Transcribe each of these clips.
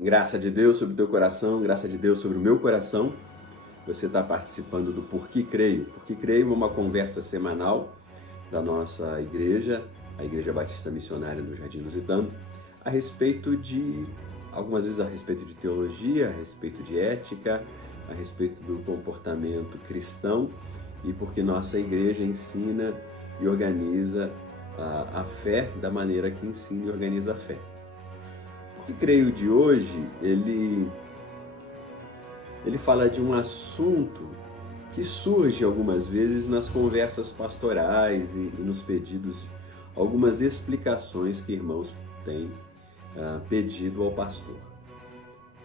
Graça de Deus sobre o teu coração, graça de Deus sobre o meu coração. Você está participando do Por que Creio. Por que Creio é uma conversa semanal da nossa igreja, a Igreja Batista Missionária do Jardim Lusitano, a respeito de, algumas vezes a respeito de teologia, a respeito de ética, a respeito do comportamento cristão e porque nossa igreja ensina e organiza a fé da maneira que ensina e organiza a fé. O que creio de hoje, ele fala de um assunto que surge algumas vezes nas conversas pastorais e nos pedidos, algumas explicações que irmãos têm pedido ao pastor.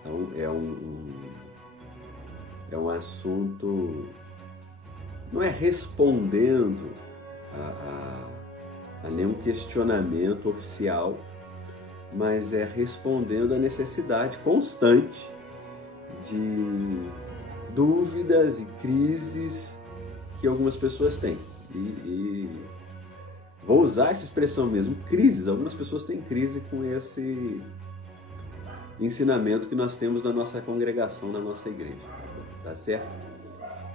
Então é um assunto, não é respondendo a nenhum questionamento oficial, mas é respondendo à necessidade constante de dúvidas e crises que algumas pessoas têm. E vou usar essa expressão mesmo, crises. Algumas pessoas têm crise com esse ensinamento que nós temos na nossa congregação, na nossa igreja. Tá certo?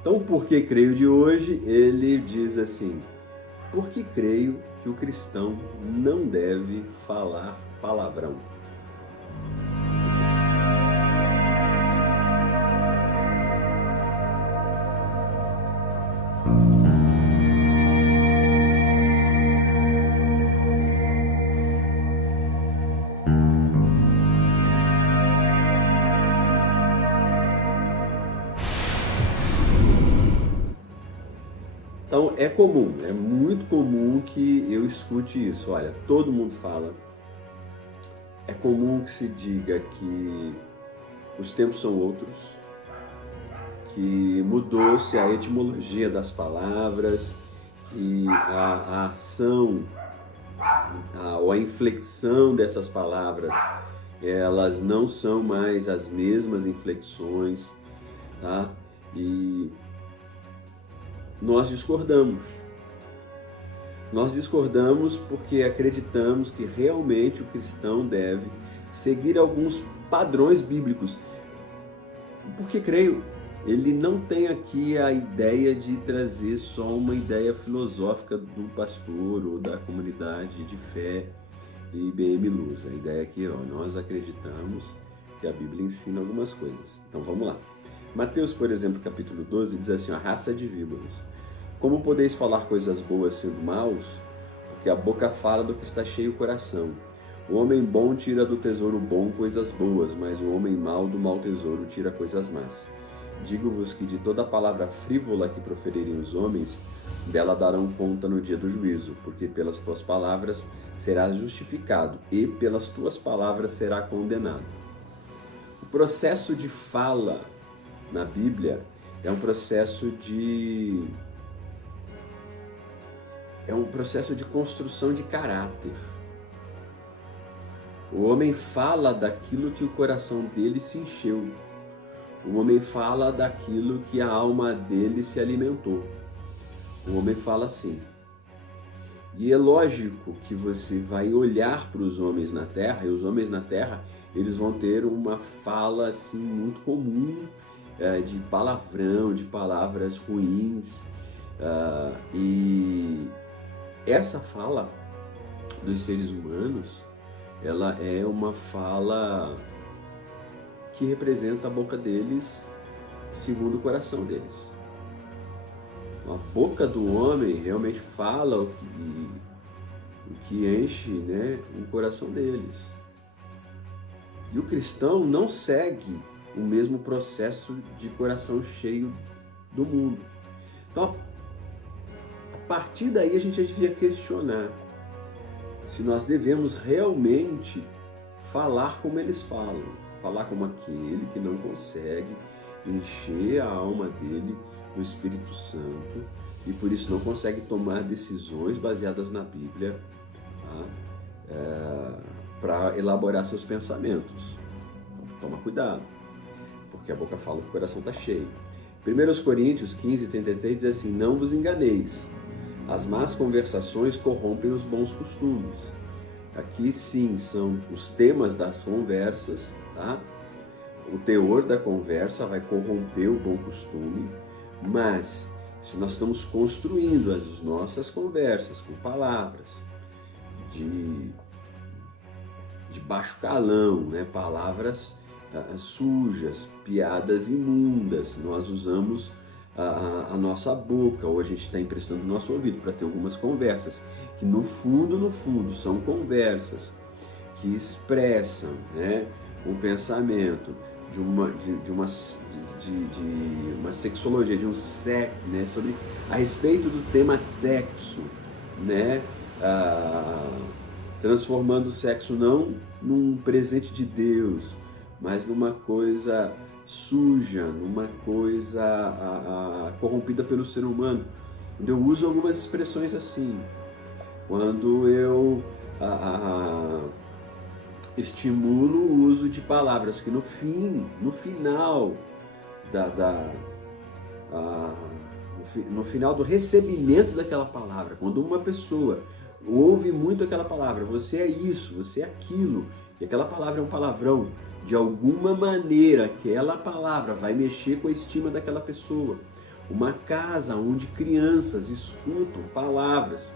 Então, o Porquê Creio de hoje, ele diz assim: por que creio que o cristão não deve falar palavrão? Então é comum, é muito comum que eu escute isso. Olha, todo mundo fala. É comum que se diga que os tempos são outros, que mudou-se a etimologia das palavras, que a ação ou a inflexão dessas palavras, elas não são mais as mesmas inflexões, tá? E nós discordamos. Nós discordamos porque acreditamos que realmente o cristão deve seguir alguns padrões bíblicos. Porque creio, ele não tem aqui a ideia de trazer só uma ideia filosófica do pastor ou da comunidade de fé e IBM Luz. A ideia é que nós acreditamos que a Bíblia ensina algumas coisas. Então vamos lá. Mateus, por exemplo, capítulo 12, diz assim: a raça de víboras. Como podeis falar coisas boas sendo maus? Porque a boca fala do que está cheio o coração. O homem bom tira do tesouro bom coisas boas, mas o homem mau do mau tesouro tira coisas más. Digo-vos que de toda palavra frívola que proferirem os homens, dela darão conta no dia do juízo, porque pelas tuas palavras serás justificado e pelas tuas palavras será condenado. O processo de fala na Bíblia é um processo de construção de caráter. O homem fala daquilo que o coração dele se encheu. O homem fala daquilo que a alma dele se alimentou. O homem fala assim. E é lógico que você vai olhar para os homens na terra, e os homens na terra, eles vão ter uma fala assim muito comum, de palavrão, de palavras ruins, e essa fala dos seres humanos, ela é uma fala que representa a boca deles segundo o coração deles. A boca do homem realmente fala o que enche, né, o coração deles. E o cristão não segue o mesmo processo de coração cheio do mundo. Então, a partir daí a gente devia questionar se nós devemos realmente falar como eles falam, falar como aquele que não consegue encher a alma dele do Espírito Santo e por isso não consegue tomar decisões baseadas na Bíblia, para elaborar seus pensamentos. Então, toma cuidado, porque a boca fala que o coração está cheio. 1 Coríntios 15:33 diz assim: não vos enganeis, as más conversações corrompem os bons costumes. Aqui sim são os temas das conversas, tá? O teor da conversa vai corromper o bom costume, mas se nós estamos construindo as nossas conversas com palavras de baixo calão, né? Palavras sujas, piadas imundas, nós usamos a nossa boca, ou a gente está emprestando o nosso ouvido para ter algumas conversas, que no fundo, são conversas que expressam, né, um pensamento de uma sexologia, de um sexo, né, a respeito do tema sexo, né, transformando o sexo não num presente de Deus, mas numa coisa suja, numa coisa corrompida pelo ser humano. Quando eu uso algumas expressões assim, quando eu estimulo o uso de palavras que no final no final do recebimento daquela palavra, quando uma pessoa ouve muito aquela palavra, você é isso, você é aquilo, e aquela palavra é um palavrão, de alguma maneira aquela palavra vai mexer com a estima daquela pessoa. Uma casa onde crianças escutam palavras,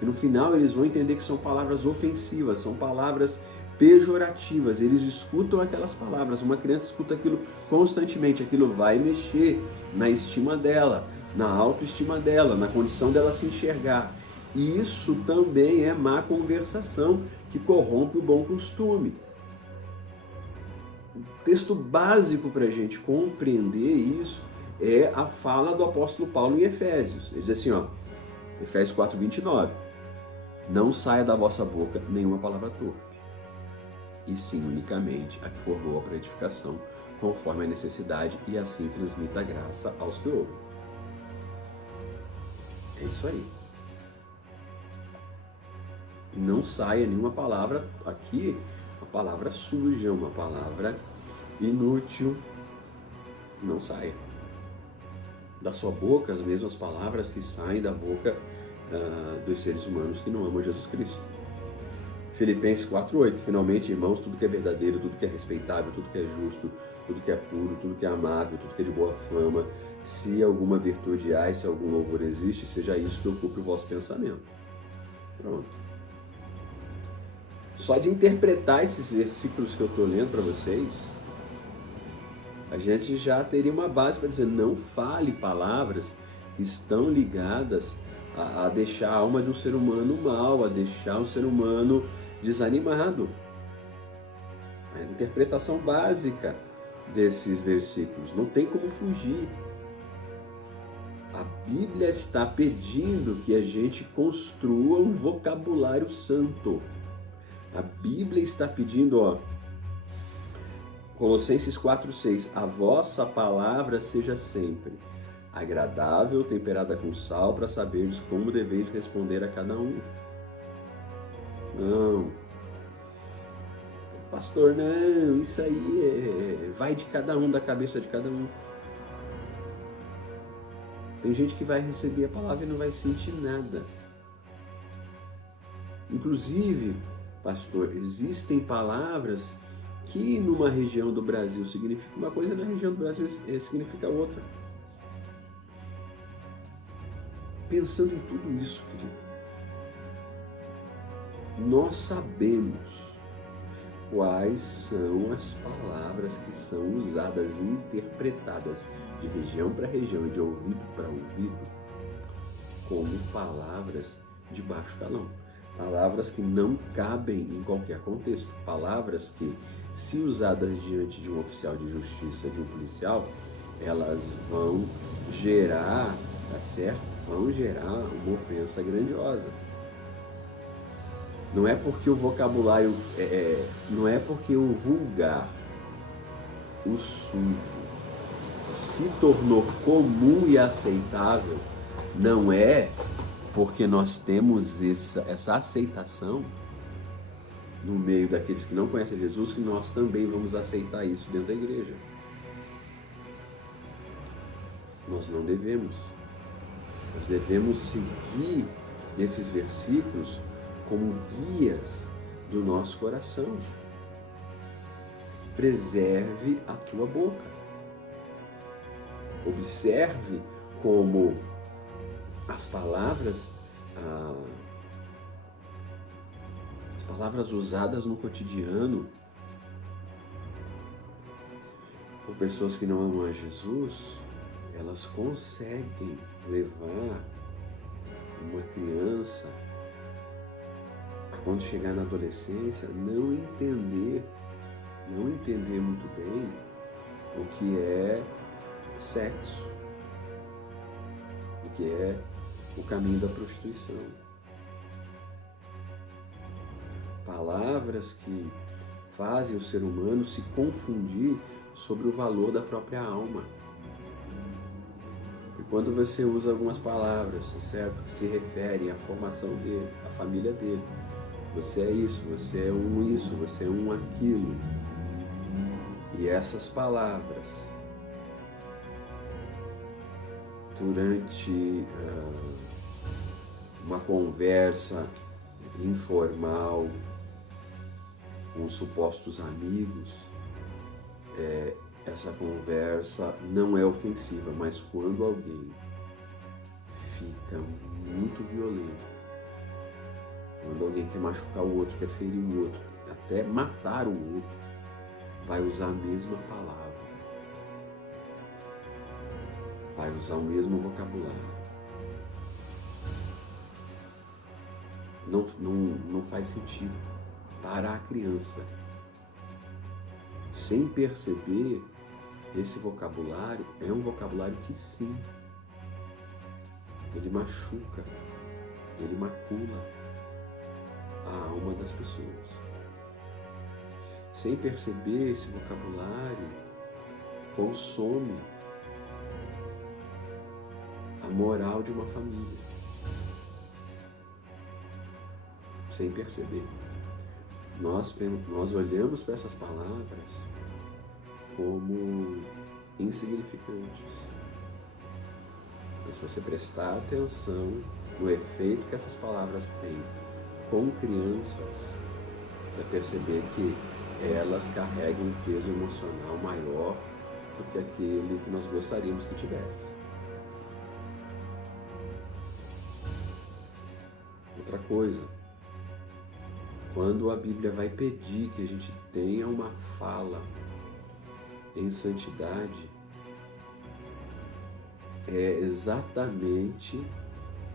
e no final eles vão entender que são palavras ofensivas, são palavras pejorativas, eles escutam aquelas palavras, uma criança escuta aquilo constantemente, aquilo vai mexer na estima dela, na autoestima dela, na condição dela se enxergar. E isso também é má conversação que corrompe o bom costume. O texto básico para a gente compreender isso é a fala do apóstolo Paulo em Efésios. Ele diz assim, ó, Efésios 4:29, não saia da vossa boca nenhuma palavra torpe, e sim unicamente a que for boa para edificação, conforme a necessidade, e assim transmita a graça aos que ouvem. É isso aí. Não saia nenhuma palavra aqui, uma palavra suja, uma palavra inútil. Não saia da sua boca as mesmas palavras que saem da boca dos seres humanos que não amam Jesus Cristo. Filipenses 4:8, finalmente, irmãos, tudo que é verdadeiro, tudo que é respeitável, tudo que é justo, tudo que é puro, tudo que é amável, tudo que é de boa fama, se alguma virtude há, se algum louvor existe, seja isso que ocupe o vosso pensamento. Pronto. Só de interpretar esses versículos que eu estou lendo para vocês, a gente já teria uma base para dizer, não fale palavras que estão ligadas a deixar a alma de um ser humano mal, a deixar um ser humano desanimado. É a interpretação básica desses versículos, não tem como fugir. A Bíblia está pedindo que a gente construa um vocabulário santo. A Bíblia está pedindo, ó, Colossenses 4:6, a vossa palavra seja sempre agradável, temperada com sal, para saberdes como deveis responder a cada um. Não, pastor, não, isso aí vai de cada um, da cabeça de cada um. Tem gente que vai receber a palavra e não vai sentir nada. Inclusive, pastor, existem palavras que numa região do Brasil significam uma coisa, na região do Brasil significa outra. Pensando em tudo isso, querido, nós sabemos quais são as palavras que são usadas e interpretadas de região para região, de ouvido para ouvido, como palavras de baixo calão. Palavras que não cabem em qualquer contexto. Palavras que, se usadas diante de um oficial de justiça, de um policial, elas vão gerar, tá certo? Vão gerar uma ofensa grandiosa. Não é porque o vocabulário, não é porque o vulgar, o sujo, se tornou comum e aceitável, não é porque nós temos essa aceitação no meio daqueles que não conhecem Jesus, que nós também vamos aceitar isso dentro da igreja. Nós não devemos. Nós devemos seguir esses versículos como guias do nosso coração. Preserve a tua boca. Observe como as palavras usadas no cotidiano por pessoas que não amam a Jesus, elas conseguem levar uma criança a, quando chegar na adolescência, não entender muito bem o que é sexo, o que é o caminho da prostituição. Palavras que fazem o ser humano se confundir sobre o valor da própria alma. E quando você usa algumas palavras, certo, que se referem à formação dele, à família dele, você é isso, você é um aquilo. E essas palavras, durante uma conversa informal com supostos amigos, essa conversa não é ofensiva, mas quando alguém fica muito violento, quando alguém quer machucar o outro, quer ferir o outro, até matar o outro, vai usar a mesma palavra, vai usar o mesmo vocabulário. Não faz sentido para a criança. Sem perceber, esse vocabulário é um vocabulário que sim, ele machuca, ele macula a alma das pessoas. Sem perceber, esse vocabulário consome a moral de uma família. Sem perceber. Nós olhamos para essas palavras como insignificantes. Mas se você prestar atenção no efeito que essas palavras têm com crianças, vai perceber que elas carregam um peso emocional maior do que aquele que nós gostaríamos que tivesse. Outra coisa, quando a Bíblia vai pedir que a gente tenha uma fala em santidade, é exatamente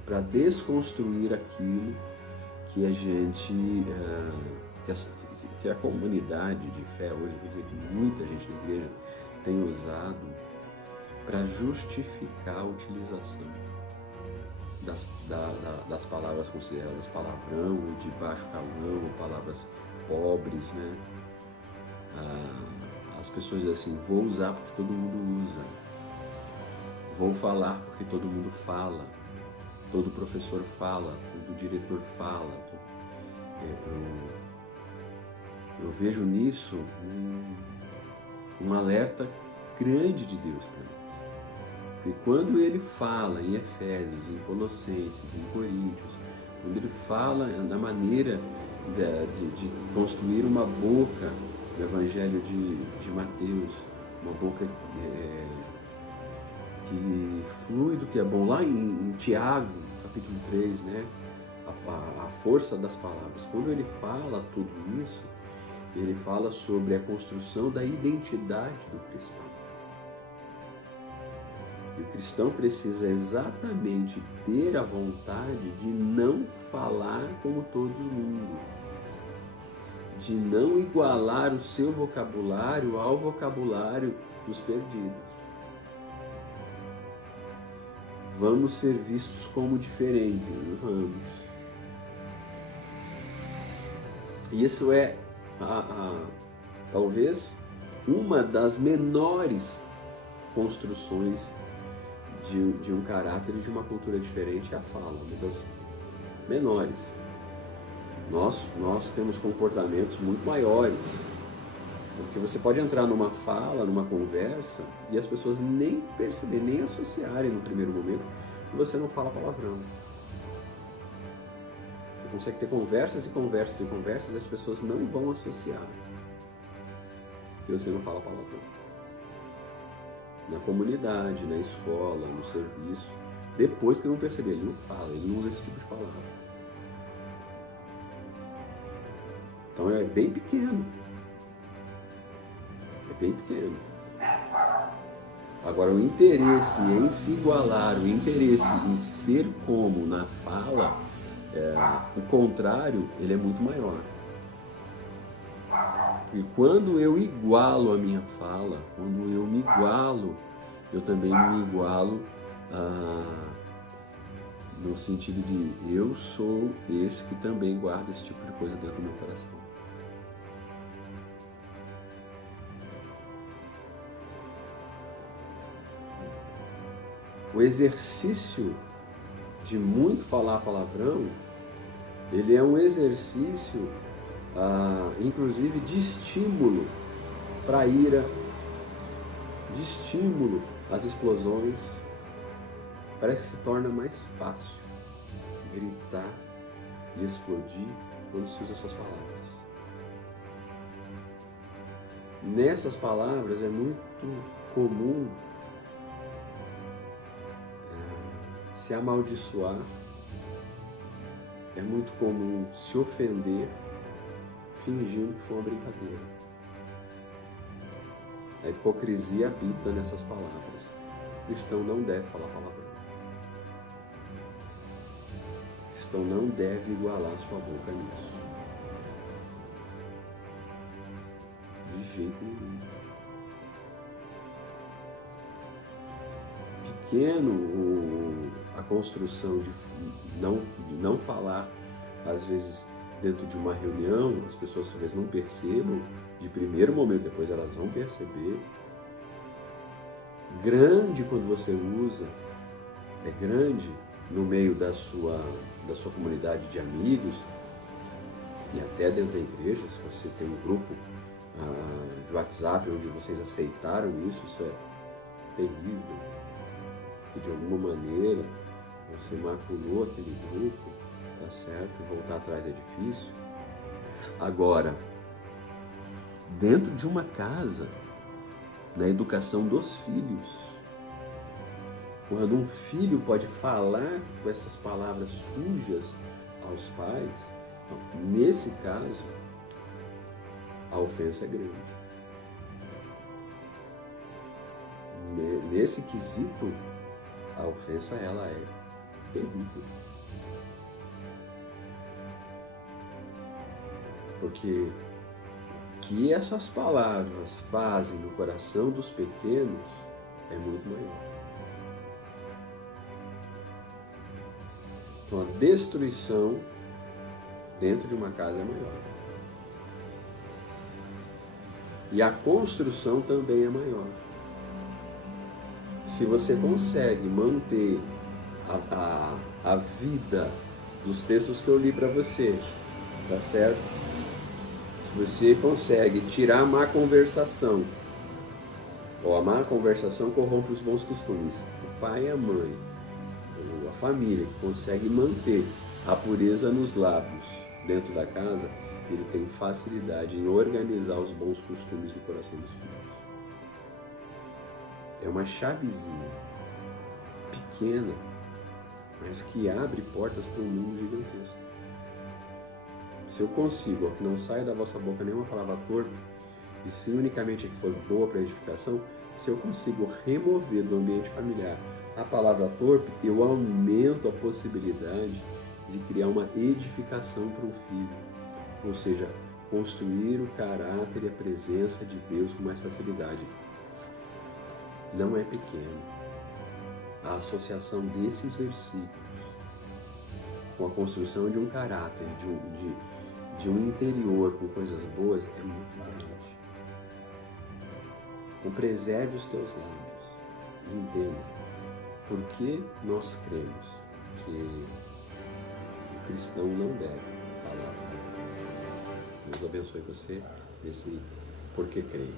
para desconstruir aquilo que a gente, que a comunidade de fé hoje, quer dizer, que muita gente na igreja tem usado para justificar a utilização das palavras consideradas palavrão, ou de baixo calão, ou palavras pobres, né? As pessoas dizem assim: vou usar porque todo mundo usa, vou falar porque todo mundo fala, todo professor fala, todo diretor fala. Eu vejo nisso um alerta grande de Deus para nós. Porque quando ele fala em Efésios, em Colossenses, em Coríntios, quando ele fala na maneira de construir uma boca do Evangelho de Mateus, uma boca que flui do que é bom, lá em Tiago, capítulo 3, né? A força das palavras. Quando ele fala tudo isso, ele fala sobre a construção da identidade do cristão. E o cristão precisa exatamente ter a vontade de não falar como todo mundo, de não igualar o seu vocabulário ao vocabulário dos perdidos. Vamos ser vistos como diferentes, vamos. E isso é talvez uma das menores construções de um caráter e de uma cultura diferente, é a fala, uma das menores. Nós temos comportamentos muito maiores, porque você pode entrar numa fala, numa conversa, e as pessoas nem perceberem, nem associarem no primeiro momento que você não fala palavrão. consegue ter conversas e conversas e conversas e as pessoas não vão associar se você não fala palavrão. Na comunidade, na escola, no serviço, depois que não perceber, ele não fala, ele não usa esse tipo de palavra. Então é bem pequeno. É bem pequeno. Agora, o interesse em se igualar, o interesse em ser como na fala, o contrário, ele é muito maior. E quando eu igualo a minha fala, quando eu me igualo, eu também me igualo no sentido de eu sou esse que também guarda esse tipo de coisa dentro do meu coração. O exercício de muito falar palavrão, ele é um exercício, inclusive, de estímulo para a ira, de estímulo às explosões. Parece que se torna mais fácil gritar e explodir quando se usa essas palavras. Nessas palavras é muito comum se amaldiçoar, é muito comum se ofender, fingindo que foi uma brincadeira. A hipocrisia habita nessas palavras. O cristão não deve falar palavrão. O cristão não deve igualar sua boca nisso. De jeito nenhum. Pequeno a construção de não falar, às vezes dentro de uma reunião, as pessoas talvez não percebam de primeiro momento, depois elas vão perceber. Grande quando você usa, é grande no meio da sua comunidade de amigos e até dentro da igreja, se você tem um grupo de WhatsApp onde vocês aceitaram isso é terrível. E de alguma maneira você maculou aquele grupo, tá certo? Voltar atrás é difícil. Agora, dentro de uma casa, na educação dos filhos, quando um filho pode falar com essas palavras sujas aos pais, nesse caso, a ofensa é grande. Nesse quesito, a ofensa ela é terrível. Porque o que essas palavras fazem no coração dos pequenos é muito maior. Então a destruição dentro de uma casa é maior. E a construção também é maior. Se você consegue manter a vida dos textos que eu li para você, tá certo? Se você consegue tirar a má conversação, ou a má conversação corrompe os bons costumes, o pai e a mãe, ou a família que consegue manter a pureza nos lábios dentro da casa, ele tem facilidade em organizar os bons costumes no coração dos filhos. É uma chavezinha pequena, mas que abre portas para um mundo gigantesco. Se eu consigo, que não saia da vossa boca nenhuma palavra torpe, e se unicamente a que for boa para edificação, se eu consigo remover do ambiente familiar a palavra torpe, eu aumento a possibilidade de criar uma edificação para um filho. Ou seja, construir o caráter e a presença de Deus com mais facilidade. Não é pequeno. A associação desses versículos com a construção de um caráter, de um interior com coisas boas é muito grande. Então preserve os teus lábios e entenda por que nós cremos que o cristão não deve falar. Deus abençoe você nesse porque creio.